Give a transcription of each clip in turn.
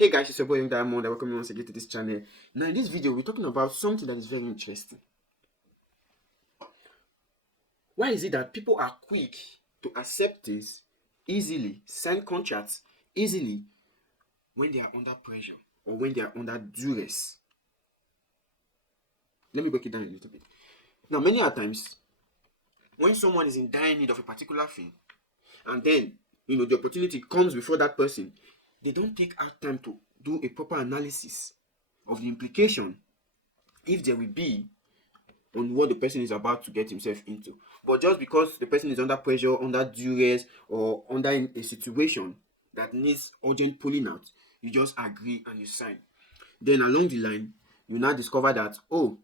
Hey guys, it's your boy Young Diamond. Welcome you once again to this channel. Now in this video, we're talking about something that is very interesting. Why is it that people are quick to accept this easily, sign contracts easily when they are under pressure or when they are under duress? Let me break it down a little bit. Now, many a times, when someone is in dire need of a particular thing, and then the opportunity comes before that person, they don't take out time to do a proper analysis of the implication, if there will be, on what the person is about to get himself into. But just because the person is under pressure, under duress, or under a situation that needs urgent pulling out, you just agree and you sign. Then along the line, you now discover that, oh,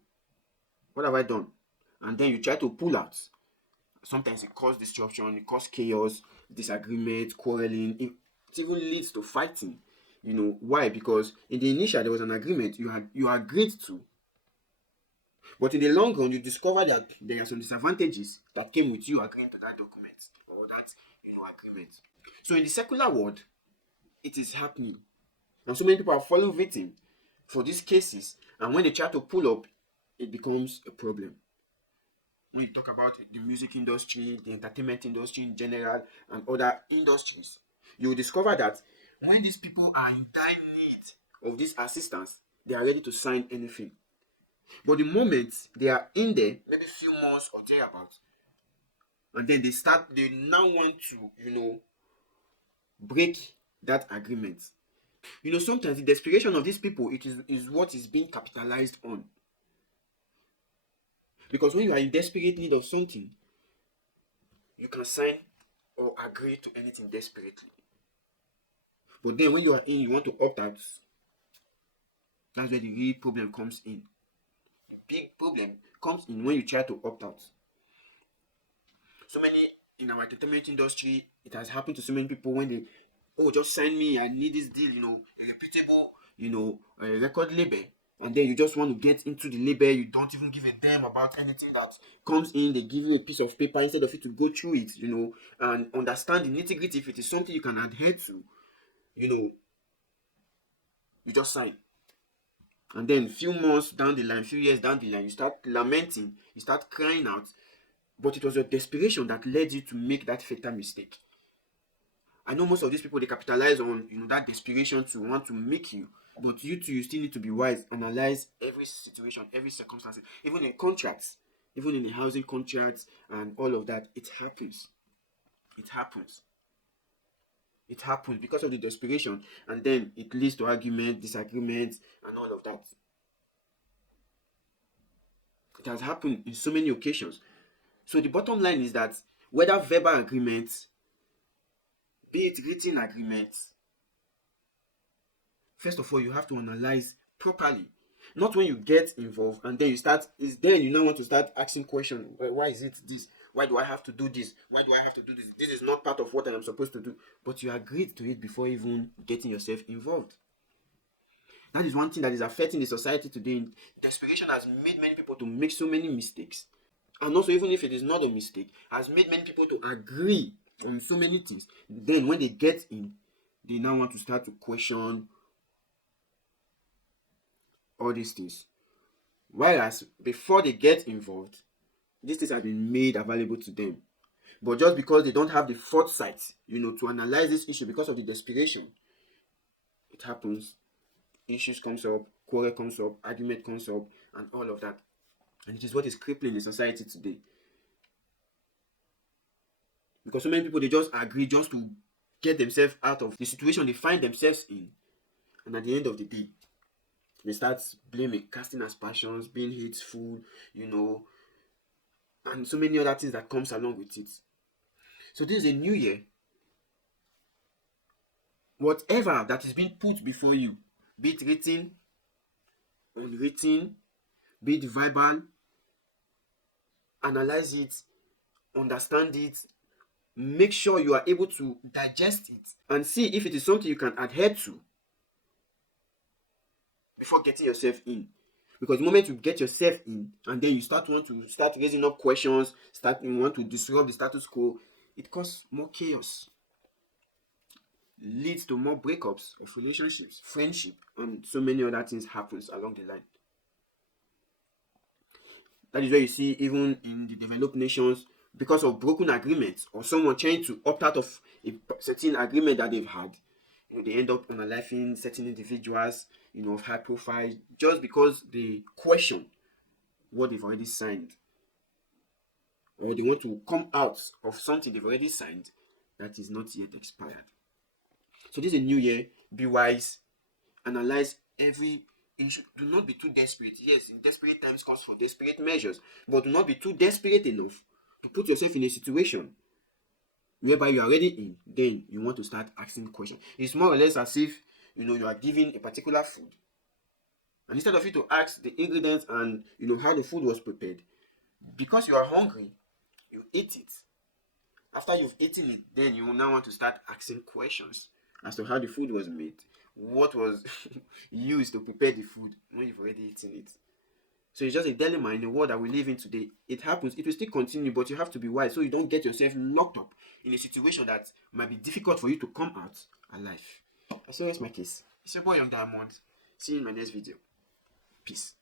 what have I done? And then you try to pull out. Sometimes it causes disruption, it causes chaos, disagreement, quarreling. It even leads to fighting. Why? Because in the initial there was an agreement you agreed to, but in the long run you discover that there are some disadvantages that came with you agreeing to that document or that agreement. So in the secular world, it is happening, and so many people are falling victim for these cases. And when they try to pull up, it becomes a problem. When you talk about the music industry, the entertainment industry in general, and other industries, you will discover that when these people are in dire need of this assistance, they are ready to sign anything. But the moment they are in there, maybe a few months or thereabouts, and then they now want to, break that agreement. Sometimes the desperation of these people, is what is being capitalized on. Because when you are in desperate need of something, you can sign or agree to anything desperately. But then when you are in, you want to opt out. That's where the real problem comes in. The big problem comes in when you try to opt out. So many in our entertainment industry, it has happened to so many people when they, just sign me, I need this deal, a reputable, a record label. And then you just want to get into the label. You don't even give a damn about anything that comes in. They give you a piece of paper instead of you to go through it, and understand the nitty-gritty. If it is something you can adhere to, you just sign. And then few months down the line, few years down the line, you start lamenting, you start crying out. But it was your desperation that led you to make that fatal mistake. I know most of these people, they capitalize on that desperation to want to make you. But you too, you still need to be wise. Analyze every situation, every circumstance, even in contracts, even in the housing contracts and all of that. It happens. It happens. It happens because of the desperation, and then it leads to argument, disagreement, and all of that. It has happened in so many occasions. So the bottom line is that whether verbal agreements, be it written agreements, first of all, you have to analyze properly. Not when you get involved and then you now want to start asking questions. Why is it this? Why do I have to do this? Why do I have to do this? This is not part of what I am supposed to do. But you agreed to it before even getting yourself involved. That is one thing that is affecting the society today. Desperation has made many people to make so many mistakes. And also, even if it is not a mistake, has made many people to agree on so many things. Then when they get in, they now want to start to question all these things. Whereas before they get involved, these things have been made available to them. But just because they don't have the foresight, to analyze this issue because of the desperation, it happens. Issues comes up, quarrel comes up, argument comes up, and all of that. And it is what is crippling the society today. Because so many people, they just agree just to get themselves out of the situation they find themselves in. And at the end of the day, they start blaming, casting aspersions, being hateful, and so many other things that comes along with it. So this is a new year. Whatever that is being put before you, be it written, unwritten, be it verbal, analyze it, understand it, make sure you are able to digest it and see if it is something you can adhere to before getting yourself in. Because the moment you get yourself in and then you start raising up questions, you want to disrupt the status quo, it causes more chaos. leads to more breakups of relationships, friendship, and so many other things happens along the line. That is where you see even in the developed nations, because of broken agreements or someone trying to opt out of a certain agreement that they've had, they end up unaliving certain individuals, of high profile, just because they question what they've already signed, or they want to come out of something they've already signed that is not yet expired. So this is a new year. Be wise. Analyze every issue. Do not be too desperate. Yes, in desperate times calls for desperate measures, but do not be too desperate enough to put yourself in a situation whereby you are already in. Then you want to start asking questions. It's more or less as if you are given a particular food, and instead of you to ask the ingredients and how the food was prepared, because you are hungry, you eat it. After you've eaten it, then you will now want to start asking questions as to how the food was made, what was used to prepare the food when you've already eaten it. So it's just a dilemma in the world that we live in today. It happens, it will still continue, but you have to be wise so you don't get yourself locked up in a situation that might be difficult for you to come out alive. So that's my case. It's your boy Young Diamond. See you in my next video. Peace.